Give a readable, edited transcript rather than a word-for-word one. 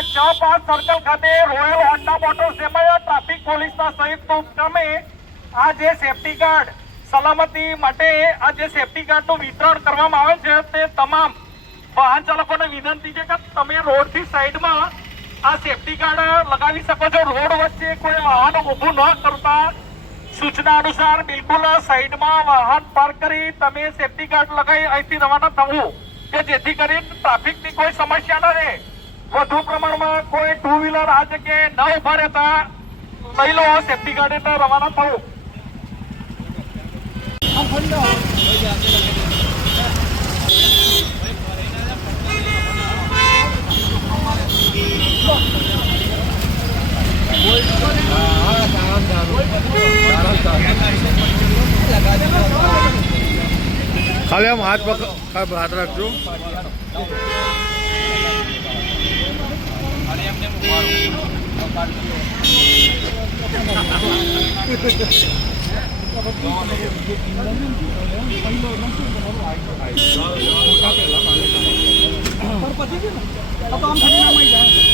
5 circle ખાતે royal Honda motors તેમજ traffic પોલીસના સંયુક્ત ઉપક્રમે આ જે સેફટી ગાર્ડ સલામતી માટે આ જે સેફટી ગાર્ડનું વિતરણ કરવામાં આવે છે તે તમામ વાહન ચાલકોને વિનંતી છે કે તમે રોડથી સાઈડમાં આ સેફટી ગાર્ડ લગાવી શકો છો। રોડ વચ્ચે કોઈ વાહન ઊભું ન કરતા સૂચના અનુસાર બિલકુલ સાઈડમાં વાહન પાર્ક કરી તમે સેફટી ગાર્ડ લગાવી અહીંથી રવાના થવું કે જેથી કરીને ટ્રાફિકની કોઈ સમસ્યા ન રહે। વધુ પ્રમાણમાં કોઈ ટુ વ્હીલર આ જગ્યાએ ન ઉભા રહેતા લઈ લો સેફટી ગાર્ડ એટલે રવાના થવું। खाली हम हाथ रखो। तो हम